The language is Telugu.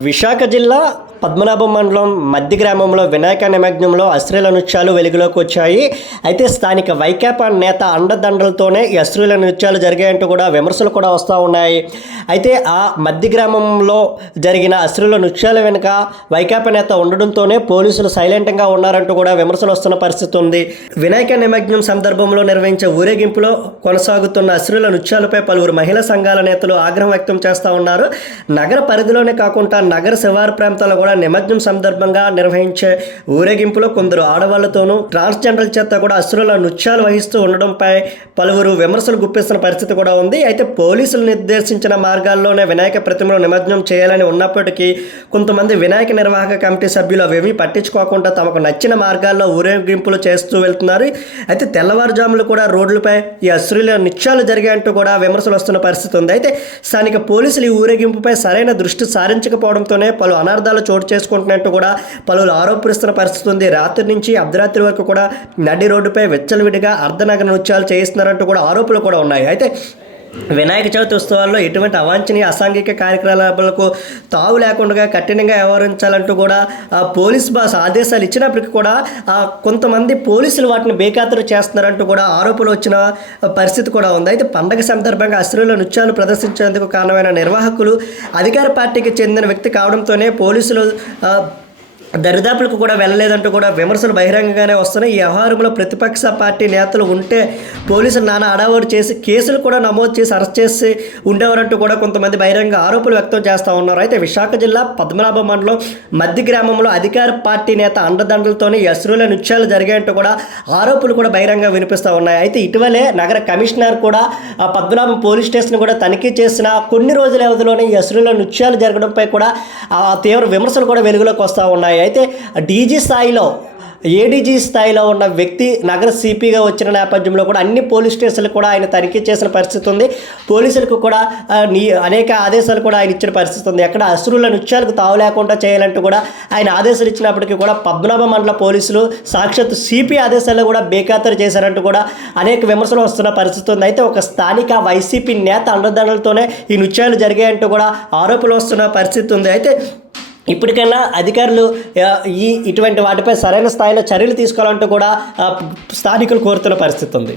విశాఖ జిల్లా పద్మనాభం మండలం మధ్య గ్రామంలో వినాయక నిమగ్నంలో అశ్లీల నృత్యాలు వెలుగులోకి వచ్చాయి. అయితే స్థానిక వైకాపా నేత అండదండలతోనే ఈ అశ్లీల నృత్యాలు జరిగాయంటూ కూడా విమర్శలు కూడా వస్తూ ఉన్నాయి. అయితే ఆ మధ్య గ్రామంలో జరిగిన అశ్లీల నృత్యాల వెనుక వైకాపా నేత ఉండడంతోనే పోలీసులు సైలెంట్గా ఉన్నారంటూ కూడా విమర్శలు వస్తున్న పరిస్థితి ఉంది. వినాయక నిమగ్నం సందర్భంలో నిర్వహించే ఊరేగింపులో కొనసాగుతున్న అశ్రుల నృత్యాలపై పలువురు మహిళా సంఘాల నేతలు ఆగ్రహం వ్యక్తం చేస్తూ ఉన్నారు. నగర పరిధిలోనే కాకుండా నగర శివారు ప్రాంతాల్లో కూడా నిమజ్జనం సందర్భంగా నిర్వహించే ఊరేగింపులో కొందరు ఆడవాళ్ళతోనూ ట్రాన్స్జెండర్ చేత కూడా అశ్రుల నృత్యాలు వహిస్తూ ఉండడంపై పలువురు విమర్శలు గుప్పిస్తున్న పరిస్థితి కూడా ఉంది. అయితే పోలీసులు నిర్దేశించిన మార్గాల్లోనే వినాయక ప్రతిమను నిమజ్జనం చేయాలని ఉన్నప్పటికీ కొంతమంది వినాయక నిర్వాహక కమిటీ సభ్యులు అవేమీ పట్టించుకోకుండా తమకు నచ్చిన మార్గాల్లో ఊరేగింపులు చేస్తూ వెళ్తున్నారు. అయితే తెల్లవారుజాములు కూడా రోడ్లపై ఈ అసురుల నృత్యాలు జరిగాయంటూ కూడా విమర్శలు వస్తున్న పరిస్థితి ఉంది. అయితే స్థానిక పోలీసులు ఈ ఊరేగింపుపై సరైన దృష్టి సారించకపోవడంతోనే పలు అనర్థాలు చోటు చేసుకుంటున్నట్టు కూడా పలువురు ఆరోపిస్తున్న పరిస్థితి ఉంది. రాత్రి నుంచి అర్ధరాత్రి వరకు కూడా నడి రోడ్డుపై వెచ్చలవిడిగా అర్ధనగర నృత్యాలు చేయిస్తున్నారంటూ కూడా ఆరోపణలు కూడా ఉన్నాయి. అయితే వినాయక చవితి ఉత్సవాల్లో ఎటువంటి అవాంఛనీయ అసాంఘిక కార్యకలాపాలకు తావు లేకుండా కఠినంగా వ్యవహరించాలంటూ కూడా ఆ, పోలీస్ బాస్ ఆదేశాలు ఇచ్చినప్పటికీ కూడా ఆ, కొంతమంది పోలీసులు వాటిని బేఖాతరు చేస్తున్నారంటూ కూడా ఆరోపణలు వచ్చిన పరిస్థితి కూడా ఉంది. అయితే పండగ సందర్భంగా అశ్రుల నృత్యాలు ప్రదర్శించేందుకు కారణమైన నిర్వాహకులు అధికార పార్టీకి చెందిన వ్యక్తి కావడంతోనే పోలీసులు దరిదాపులకు కూడా వెళ్ళలేదంటూ కూడా విమర్శలు బహిరంగంగానే వస్తున్నాయి. ఈ వ్యవహారంలో ప్రతిపక్ష పార్టీ నేతలు ఉంటే పోలీసులు నానా అడావోడు చేసి కేసులు కూడా నమోదు చేసి అరెస్ట్ చేసి ఉండేవారంటూ కూడా కొంతమంది బహిరంగ ఆరోపణలు వ్యక్తం చేస్తూ ఉన్నారు. అయితే విశాఖ జిల్లా పద్మనాభ మండలం మధ్య గ్రామంలో అధికార పార్టీ నేత అండదండలతోనే ఈ నృత్యాలు జరిగాయంటూ కూడా ఆరోపణలు కూడా బహిరంగ వినిపిస్తూ ఉన్నాయి. అయితే ఇటీవలే నగర కమిషనర్ కూడా ఆ పద్మనాభం పోలీస్ స్టేషన్ కూడా తనిఖీ చేసిన కొన్ని రోజుల వ్యవధిలోనే ఈ అశ్రుల నృత్యాలు జరగడంపై కూడా ఆ తీవ్ర విమర్శలు కూడా వెలుగులోకి వస్తూ ఉన్నాయి. అయితే డీజీ స్థాయిలో ఏడీజీ స్థాయిలో ఉన్న వ్యక్తి నగర సిపిగా వచ్చిన నేపథ్యంలో కూడా అన్ని పోలీస్ స్టేషన్లు కూడా ఆయన తనిఖీ చేసిన పరిస్థితి ఉంది. పోలీసులకు కూడా నీ అనేక ఆదేశాలు కూడా ఆయన ఇచ్చిన పరిస్థితి ఉంది. అక్కడ అసురుల నృత్యాలకు తావు లేకుండా చేయాలంటూ కూడా ఆయన ఆదేశాలు ఇచ్చినప్పటికీ కూడా పద్మనాభ మండల పోలీసులు సాక్షాత్ సిపి ఆదేశాలు కూడా బేఖాతరు చేశారంటూ కూడా అనేక విమర్శలు వస్తున్న పరిస్థితి ఉంది. అయితే ఒక స్థానిక వైసీపీ నేత అండదండలతోనే ఈ నృత్యాలు జరిగాయంటూ కూడా ఆరోపణలు వస్తున్న పరిస్థితి ఉంది. అయితే ఇప్పటికైనా అధికారులు ఈ ఇటువంటి వాటిపై సరైన స్థాయిలో చర్యలు తీసుకోవాలంటూ కూడా స్థానికులు కోరుతున్న పరిస్థితి ఉంది.